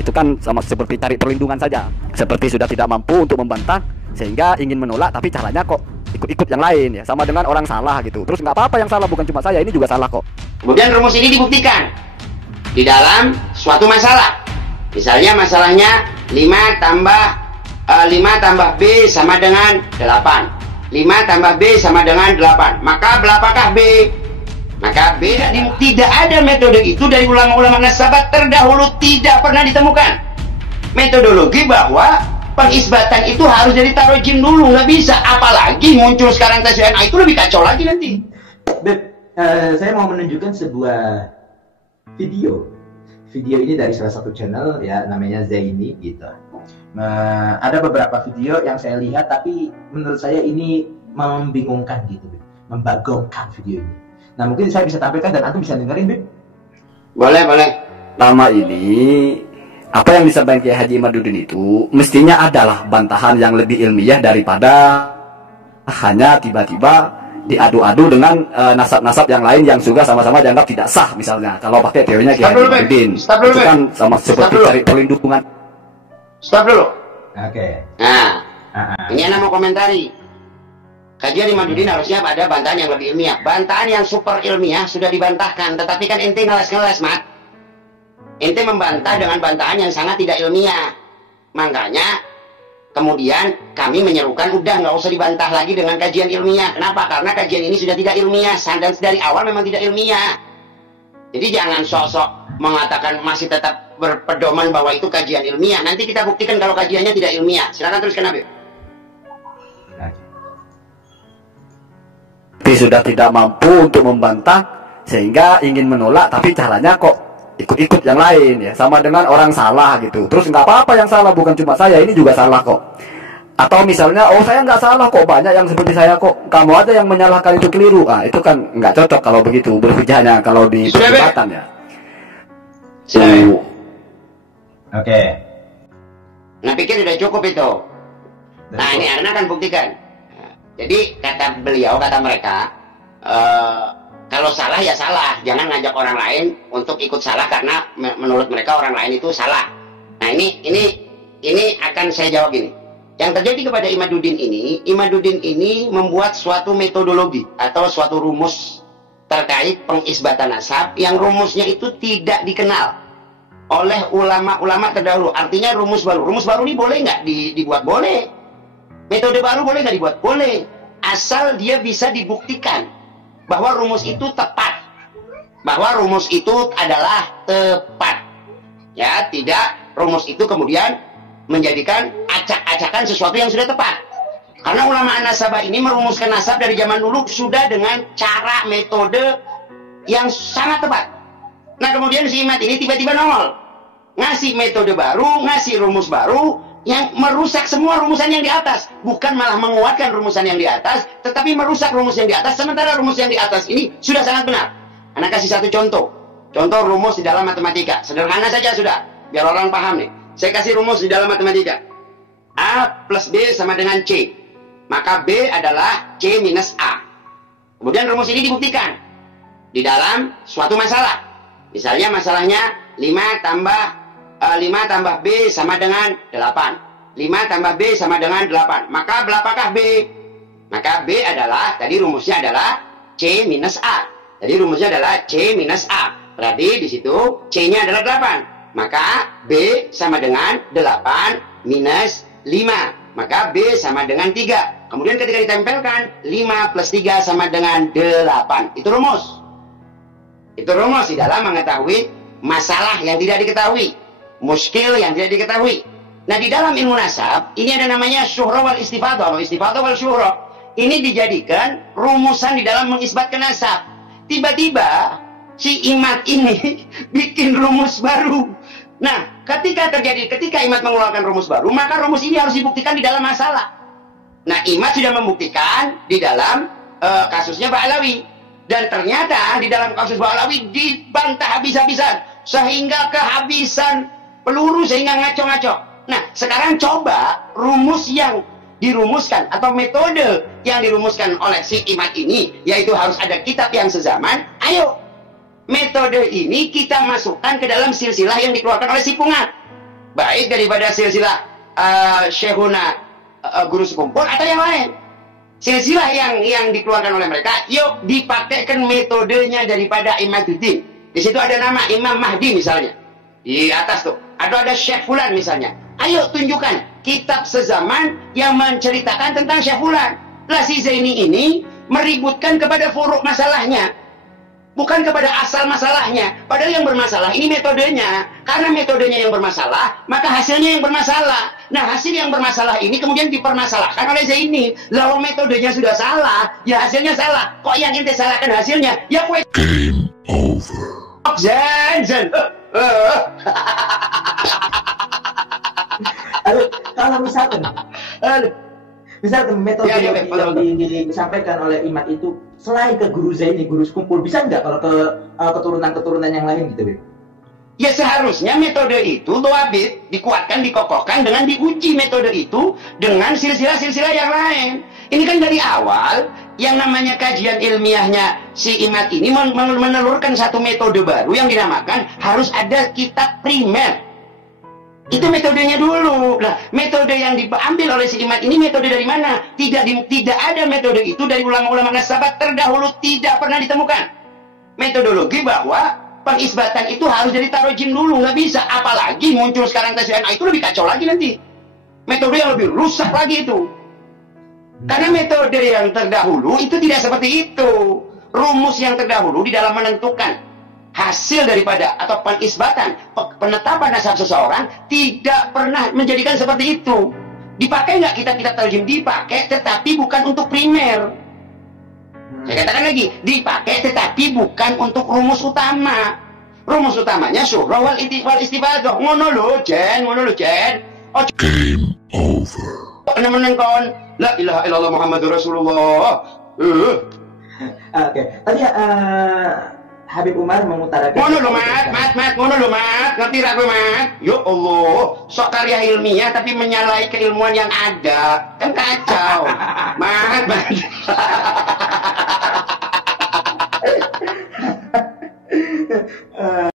Itu kan sama seperti cari perlindungan saja. Seperti sudah tidak mampu untuk membantah sehingga ingin menolak, tapi caranya kok ikut-ikut yang lain ya, sama dengan orang salah gitu. Terus nggak apa-apa yang salah, bukan cuma saya, ini juga salah kok. Kemudian rumus ini dibuktikan di dalam suatu masalah. Misalnya masalahnya 5 tambah B sama dengan 8. 5 tambah B sama dengan 8. Maka berapakah B? Maka B tidak ada metode itu dari ulama-ulama nasabat terdahulu, tidak pernah ditemukan metodologi bahwa pengisbatan itu harus dari tarojim dulu, nggak bisa. Apalagi muncul sekarang tes DNA, itu lebih kacau lagi nanti. Beb, saya mau menunjukkan sebuah video ini dari salah satu channel ya, namanya Zaini gitu. Ada beberapa video yang saya lihat, tapi menurut saya ini membingungkan gitu, Beb. Membagongkan video ini. Nah, mungkin saya bisa tampilkan dan antum bisa dengerin, Beb. Boleh. Lama ini apa yang disampaikan Kiai Haji Imaduddin itu mestinya adalah bantahan yang lebih ilmiah daripada hanya tiba-tiba diadu-adu dengan nasab-nasab yang lain yang juga sama-sama dianggap tidak sah. Misalnya kalau pakai teorinya Kiai Haji Imaduddin, itu kan sama seperti cari perlindungan. Stop dulu. Oke. Nah, ini Anda mau komentari. Kajian Imaduddin harusnya ada bantahan yang lebih ilmiah. Bantahan yang super ilmiah sudah dibantahkan, tetapi kan ente ngeles-ngeles, Mat. Ente membantah dengan bantahan yang sangat tidak ilmiah. Makanya kemudian kami menyerukan udah nggak usah dibantah lagi dengan kajian ilmiah. Kenapa? Karena kajian ini sudah tidak ilmiah, dan dari awal memang tidak ilmiah. Jadi jangan sok-sok mengatakan masih tetap berpedoman bahwa itu kajian ilmiah. Nanti kita buktikan kalau kajiannya tidak ilmiah. Silakan teruskan, Habib. Tapi sudah tidak mampu untuk membantah sehingga ingin menolak, tapi caranya kok ikut-ikut yang lain ya, sama dengan orang salah gitu. Terus nggak apa-apa yang salah, bukan cuma saya, ini juga salah kok. Atau misalnya, oh saya nggak salah kok, banyak yang seperti saya kok, kamu aja yang menyalahkan, itu keliru. Ah, itu kan nggak cocok kalau begitu berhujahnya, kalau di perdebatan ya. Oke. Nah, pikir sudah cukup itu. Nah, ini Anda akan buktikan. Jadi kata beliau, kata mereka, kalau salah ya salah, jangan ngajak orang lain untuk ikut salah karena menurut mereka orang lain itu salah. Nah, ini akan saya jawab gini. Yang terjadi kepada Imaduddin ini membuat suatu metodologi atau suatu rumus terkait pengisbatan nasab yang rumusnya itu tidak dikenal oleh ulama-ulama terdahulu. Artinya rumus baru ini boleh nggak dibuat? Boleh. Metode baru boleh nggak dibuat? Boleh. Asal dia bisa dibuktikan bahwa rumus itu tepat. Bahwa rumus itu adalah tepat. Ya, tidak rumus itu kemudian menjadikan acak-acakan sesuatu yang sudah tepat. Karena ulama nasabah ini merumuskan nasab dari zaman dulu sudah dengan cara metode yang sangat tepat. Nah, kemudian si Imat ini tiba-tiba nongol, ngasih metode baru, ngasih rumus baru yang merusak semua rumusan yang di atas. Bukan malah menguatkan rumusan yang di atas, tetapi merusak rumus yang di atas. Sementara rumus yang di atas ini sudah sangat benar. Anak kasih satu contoh rumus di dalam matematika. Sederhana saja sudah, biar orang paham nih. Saya kasih rumus di dalam matematika. A plus B sama dengan C. Maka B adalah C minus A. Kemudian rumus ini dibuktikan di dalam suatu masalah. Misalnya masalahnya 5 tambah B sama dengan 8. 5 tambah B sama dengan 8. Maka berapakah B? Maka B adalah, tadi rumusnya adalah C minus A. Jadi rumusnya adalah C minus A. Berarti di situ C-nya adalah 8. Maka B sama dengan 8 minus 5. Maka B sama dengan 3. Kemudian ketika ditempelkan 5 plus 3 sama dengan 8. Itu rumus. Itu rumus di dalam mengetahui masalah yang tidak diketahui, muskil yang tidak diketahui. Nah, di dalam ilmu nasab ini ada namanya syuhra wal istifadah, atau istifadah wal syuhra. Ini dijadikan rumusan di dalam mengisbatkan nasab. Tiba-tiba si Imat ini bikin rumus baru. Nah, ketika Imat mengeluarkan rumus baru, maka rumus ini harus dibuktikan di dalam masalah. Nah, Imat sudah membuktikan di dalam kasusnya Pak Alawi. Dan ternyata di dalam kasus Pak Alawi dibantah habis-habisan. Sehingga kehabisan peluru, sehingga ngaco-ngaco. Nah, sekarang coba rumus yang dirumuskan atau metode yang dirumuskan oleh si Imat ini, yaitu harus ada kitab yang sezaman. Ayo, metode ini kita masukkan ke dalam silsilah yang dikeluarkan oleh si Pungat. baik daripada silsilah Syekhuna Guru Sekumpul atau yang lain. Silsilah yang dikeluarkan oleh mereka, yuk dipakaikan metodenya daripada Imaduddin. Di situ ada nama Imam Mahdi misalnya. Di atas tuh ada Syekh Fulan misalnya. Ayo tunjukkan kitab sezaman yang menceritakan tentang Syekh Fulan. Lah si Zaini ini meributkan kepada furuk masalahnya, bukan kepada asal masalahnya. Padahal yang bermasalah ini metodenya. Karena metodenya yang bermasalah, maka hasilnya yang bermasalah. Nah, hasil yang bermasalah ini kemudian dipermasalahkan oleh Zaini. Lalu metodenya sudah salah, ya hasilnya salah. Kok yang ente salahkan hasilnya? Ya kue game over. Zen. Kalau misalkan metode yang disampaikan oleh Imad itu selain ke Guru Zaini, Guru Sekumpul, bisa nggak kalau ke keturunan-keturunan yang lain gitu, Bib? Ya seharusnya metode itu Wabid dikuatkan, dikokohkan dengan diuji metode itu dengan silsilah-silsilah yang lain. Ini kan dari awal yang namanya kajian ilmiahnya si Imad ini menelurkan satu metode baru yang dinamakan harus ada kitab primer. Itu metodenya dulu. Nah, metode yang diambil oleh si Imad ini metode dari mana? Tidak ada metode itu dari ulama-ulama nasabat terdahulu, tidak pernah ditemukan. Metodologi bahwa pengisbatan itu harus dari tarojim dulu, nggak bisa. Apalagi muncul sekarang tes DNA itu lebih kacau lagi nanti. Metode yang lebih rusak lagi itu. Karena metode yang terdahulu itu tidak seperti itu. Rumus yang terdahulu di dalam menentukan hasil daripada atau pengisbatan, penetapan nasab seseorang tidak pernah menjadikan seperti itu. Dipakai nggak kitab-kitab tarjim? Dipakai, tetapi bukan untuk primer. Saya katakan lagi, dipakai tetapi bukan untuk rumus utama. Rumus utamanya surah wal istifadah. Ngono lo Jen. Oh, game over. Menang kon. La ilaha illallah Muhammadur Rasulullah. Oke. Tadi Habib Umar mengutarakan ngono lho mat ngono lho mat, ngerti ra kowe mat? Ya Allah, sok karya ilmiah tapi menyalahi keilmuan yang ada. Kan kacau. Mat.